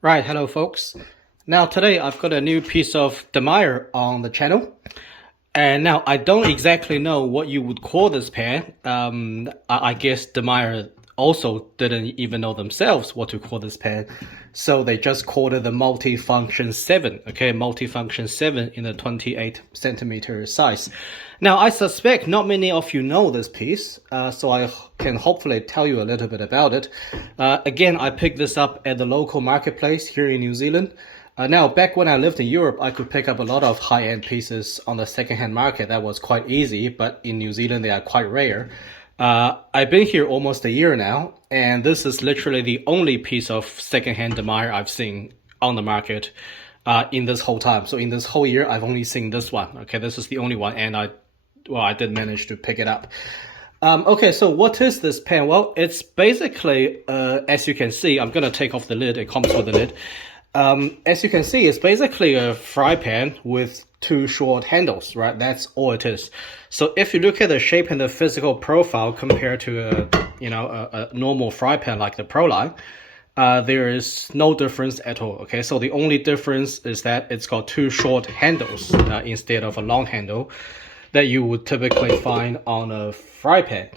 Right, hello folks. Now today I've got a new piece of Demeyere on the channel. And now I don't exactly know what you would call this pen. I guess Demeyere also didn't even know themselves what to call this pen. So they just called it the Multi-Function 7, okay, Multi-Function 7 in the 28 centimeter size. Now I suspect not many of you know this piece, so I can hopefully tell you a little bit about it. Again, I picked this up at the local marketplace here in New Zealand. Now, back when I lived in Europe, I could pick up a lot of high-end pieces on the second-hand market. That was quite easy, but in New Zealand, they are quite rare. I've been here almost a year now, and this is literally the only piece of second-hand Demeyere I've seen on the market in this whole time. So in this whole year, I've only seen this one. Okay, this is the only one, and I did manage to pick it up. Okay, so what is this pen? Well, it's basically, as you can see, I'm going to take off the lid. It comes with the lid. As you can see, it's basically a fry pan with two short handles, right? That's all it is. So if you look at the shape and the physical profile compared to a normal fry pan like the Pro line, there is no difference at all. Okay, so the only difference is that it's got two short handles instead of a long handle that you would typically find on a fry pan.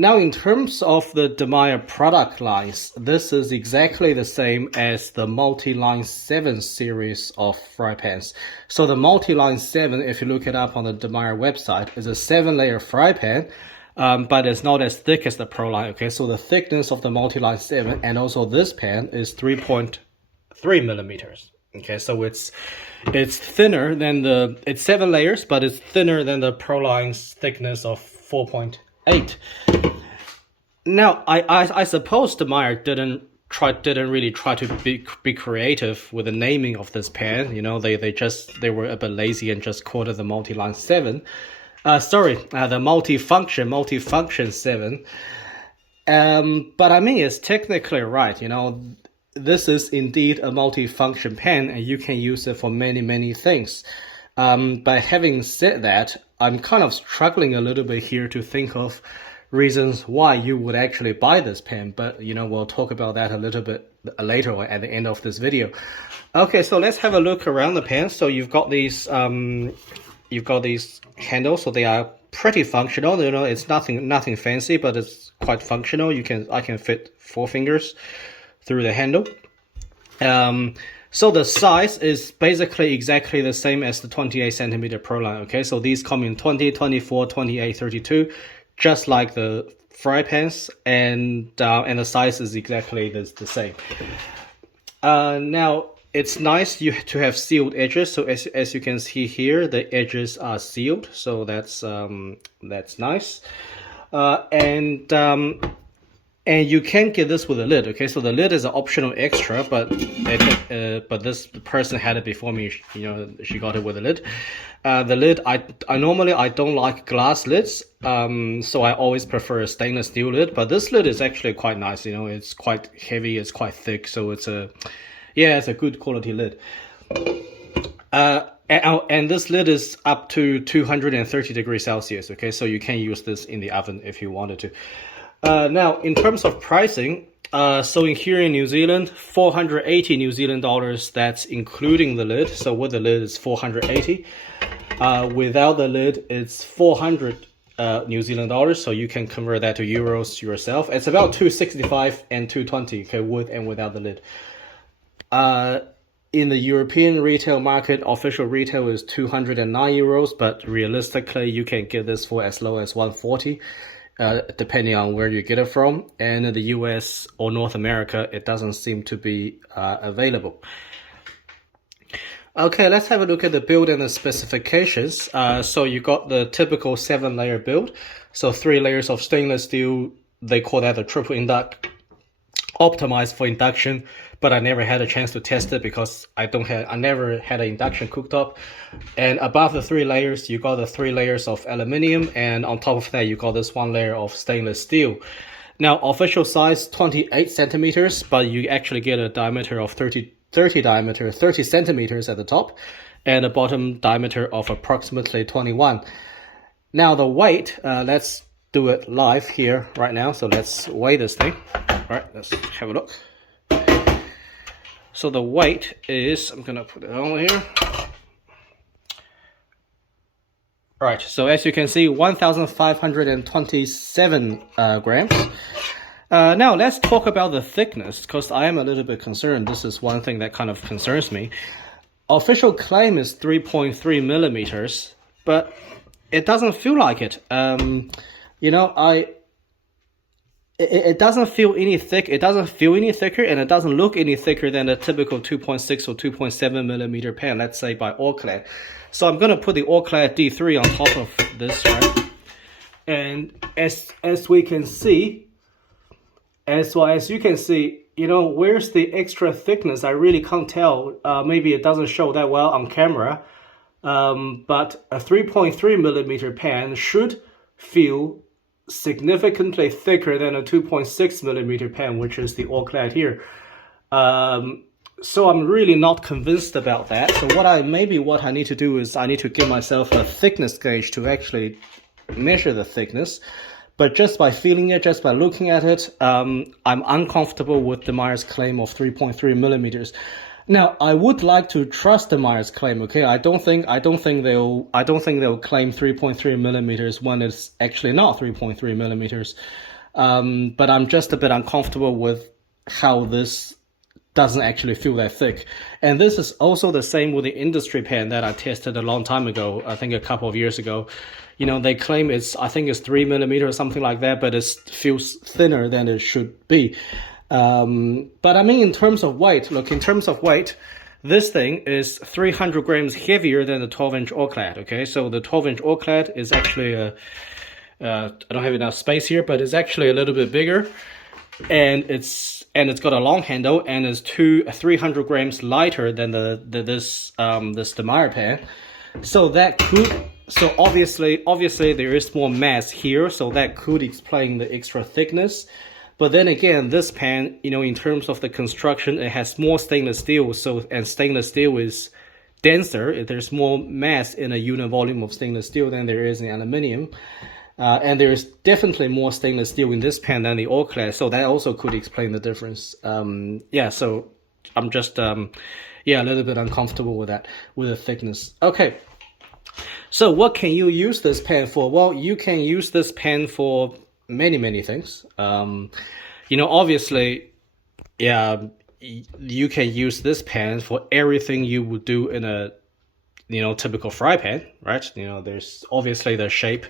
Now, in terms of the Demeyere product lines, this is exactly the same as the Multi-Line 7 series of fry pans. So the Multi-Line 7, if you look it up on the Demeyere website, is a 7-layer fry pan, but it's not as thick as the Pro line. Okay, so the thickness of the Multi-Line 7 and also this pan is 3.3 millimeters. Okay, so it's thinner than it's 7 layers, but it's thinner than the Pro line's thickness of 4.8. Now, I suppose Demeyere didn't really try to be creative with the naming of this pen. You know, they were a bit lazy and just called it the Multi-Line 7. The multi-function 7. But I mean, it's technically right. You know, this is indeed a multi-function pen, and you can use it for many things. But having said that, I'm kind of struggling a little bit here to think of reasons why you would actually buy this pen, but we'll talk about that a little bit later or at the end of this video. Okay, so let's have a look around the pen. So you've got these handles, so they are pretty functional. It's nothing fancy, but it's quite functional. I can fit 4 fingers through the handle. So the size is basically exactly the same as the 28 centimeter Pro line. Okay, so these come in 20, 24, 28, 32, just like the fry pans, and the size is exactly the same. Now it's nice to have sealed edges. So as you can see here, the edges are sealed, so that's nice. And you can get this with a lid. Okay, so the lid is an optional extra, but this person had it before me. She got it with a lid. The lid, I normally don't like glass lids, so I always prefer a stainless steel lid. But this lid is actually quite nice. It's quite heavy, it's quite thick, so it's a good quality lid. And this lid is up to 230 degrees Celsius. Okay, so you can use this in the oven if you wanted to. Now, in terms of pricing, so here in New Zealand, 480 New Zealand dollars, that's including the lid. So with the lid, it's 480. Without the lid, it's 400 New Zealand dollars. So you can convert that to euros yourself. It's about 265 and 220, okay, with and without the lid. In the European retail market, official retail is 209 euros, but realistically, you can get this for as low as 140. Depending on where you get it from. And in the US or North America, it doesn't seem to be available. Okay, let's have a look at the build and the specifications. So you got the typical 7-layer build. So 3 layers of stainless steel. They call that a triple induct, optimized for induction, but I never had a chance to test it because I never had an induction cooktop. And above the 3 layers, you got the 3 layers of aluminium, and on top of that, you got this 1 layer of stainless steel. Now, official size 28 centimeters, but you actually get a diameter of 30 centimeters at the top, and a bottom diameter of approximately 21. Now, the weight, let's do it live here right now. So let's weigh this thing. All right, let's have a look. So the weight is, I'm gonna put it on here. Right, so as you can see, 1,527 grams. Now let's talk about the thickness, because I am a little bit concerned. This is one thing that kind of concerns me. Official claim is 3.3 millimeters, but it doesn't feel like it. You know, it doesn't feel any thick. It doesn't feel any thicker, and it doesn't look any thicker than a typical 2.6 or 2.7 millimeter pen, let's say by Orclad. So I'm gonna put the Orclad D3 on top of this, right? And as we can see, as you can see, you know, where's the extra thickness? I really can't tell. Maybe it doesn't show that well on camera. But a 3.3 millimeter pen should feel significantly thicker than a 2.6 millimeter pen, which is the Orclad here. So I'm really not convinced about that. So what I need to do is I need to give myself a thickness gauge to actually measure the thickness. But just by feeling it, just by looking at it, I'm uncomfortable with Demeyere's claim of 3.3 millimeters. Now, I would like to trust Demeyere's claim. Okay, I don't think they'll claim 3.3 millimeters when it's actually not 3.3 millimeters. But I'm just a bit uncomfortable with how this doesn't actually feel that thick. And this is also the same with the industry pen that I tested a long time ago, I think a couple of years ago. You know, they claim I think it's 3 millimeters or something like that, but it feels thinner than it should be. But I mean, in terms of weight, look, this thing is 300 grams heavier than the 12-inch Orclad, okay? So the 12-inch Orclad is actually, I don't have enough space here, but it's actually a little bit bigger. And it's got a long handle, and it's 300 grams lighter than this Demeyere pen. So obviously there is more mass here, so that could explain the extra thickness. But then again, this pen, you know, in terms of the construction, it has more stainless steel, and stainless steel is denser. There's more mass in a unit volume of stainless steel than there is in aluminium. And there's definitely more stainless steel in this pen than the Orclad, so that also could explain the difference. Yeah, so I'm just, a little bit uncomfortable with that, with the thickness. Okay, so what can you use this pen for? Well, you can use this pen for many things. You know, obviously, you can use this pen for everything you would do in a, you know, typical fry pan, right? You know, there's obviously the shape.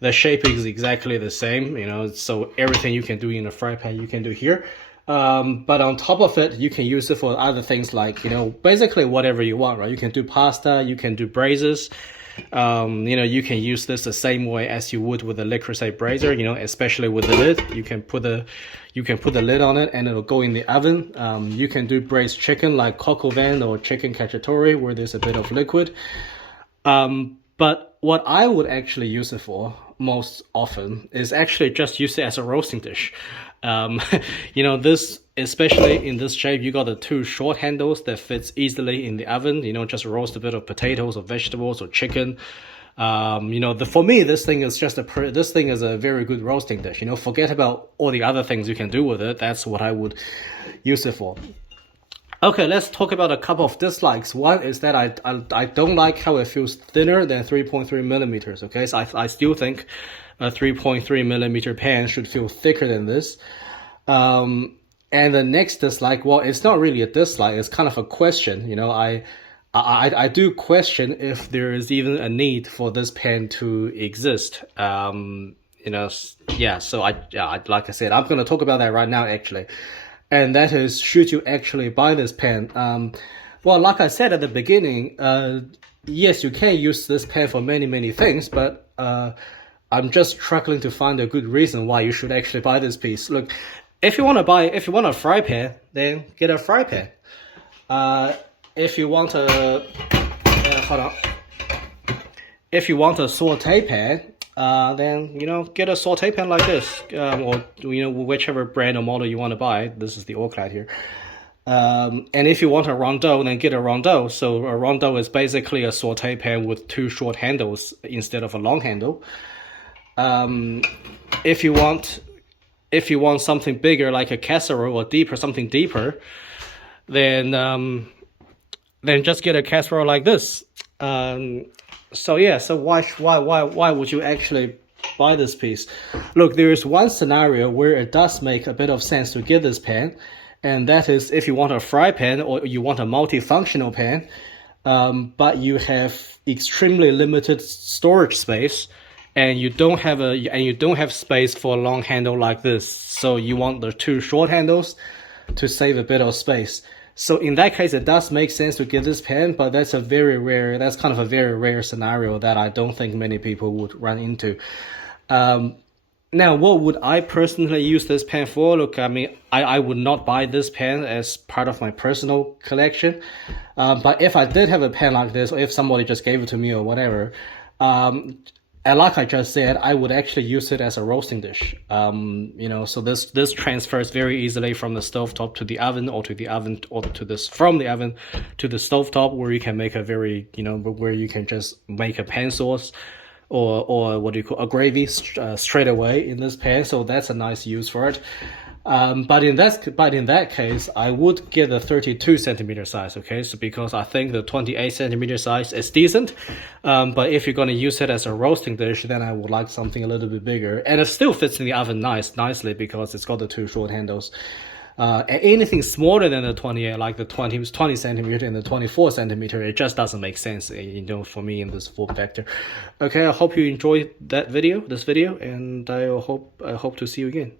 The shape is exactly the same, you know, so everything you can do in a fry pan, you can do here. But on top of it, you can use it for other things like, you know, basically whatever you want, right? You can do pasta, you can do braises. You know, you can use this the same way as you would with a Le Creuset braiser, you know, especially with the lid. You can put the lid on it and it'll go in the oven. You can do braised chicken like coq au vin or chicken cacciatore where there's a bit of liquid. But what I would actually use it for most often is actually just use it as a roasting dish. You know, this, especially in this shape, you got the two short handles that fits easily in the oven, you know, just roast a bit of potatoes or vegetables or chicken. You know, for me, this thing is a very good roasting dish. You know, forget about all the other things you can do with it. That's what I would use it for. Okay, let's talk about a couple of dislikes. One is that I don't like how it feels thinner than 3.3 millimeters. Okay, so I still think a 3.3 millimeter pen should feel thicker than this. And the next dislike, well, it's not really a dislike. It's kind of a question. You know, I do question if there is even a need for this pen to exist. You know, yeah. So like I said, I'm going to talk about that right now, actually. And that is, should you actually buy this pen? Well, like I said at the beginning, yes, you can use this pen for many things, but I'm just struggling to find a good reason why you should actually buy this piece. Look, if you want a fry pan, then get a fry pan. If you want a saute pan, then, you know, get a saute pan like this, or, you know, whichever brand or model you want to buy. This is the Orclad here. And if you want a rondeau, then get a rondeau. So a rondeau is basically a saute pan with two short handles instead of a long handle. If you want something bigger like a casserole or something deeper, then just get a casserole like this. So yeah, so why would you actually buy this piece? Look, there is one scenario where it does make a bit of sense to get this pan, and that is if you want a fry pan or you want a multifunctional pan, but you have extremely limited storage space, and you don't have space for a long handle like this. So you want the two short handles to save a bit of space. So in that case, it does make sense to get this pan, but that's kind of a very rare scenario that I don't think many people would run into. Now, what would I personally use this pen for? Look, I mean, I would not buy this pen as part of my personal collection. But if I did have a pen like this, or if somebody just gave it to me or whatever, and like I just said, I would actually use it as a roasting dish. So this transfers very easily from the stovetop to the oven, or to the oven, or to this from the oven to the stovetop, where you can make where you can just make a pan sauce, or what do you call a gravy straight away in this pan. So that's a nice use for it. But in that case, I would get a 32 centimeter size. Okay, so because I think the 28 centimeter size is decent. But if you're gonna use it as a roasting dish, then I would like something a little bit bigger, and it still fits in the oven nicely because it's got the two short handles. Anything smaller than the 28, like the 20 centimeter and the 24 centimeter, it just doesn't make sense, for me in this form factor. Okay, I hope you enjoyed this video, and I hope to see you again.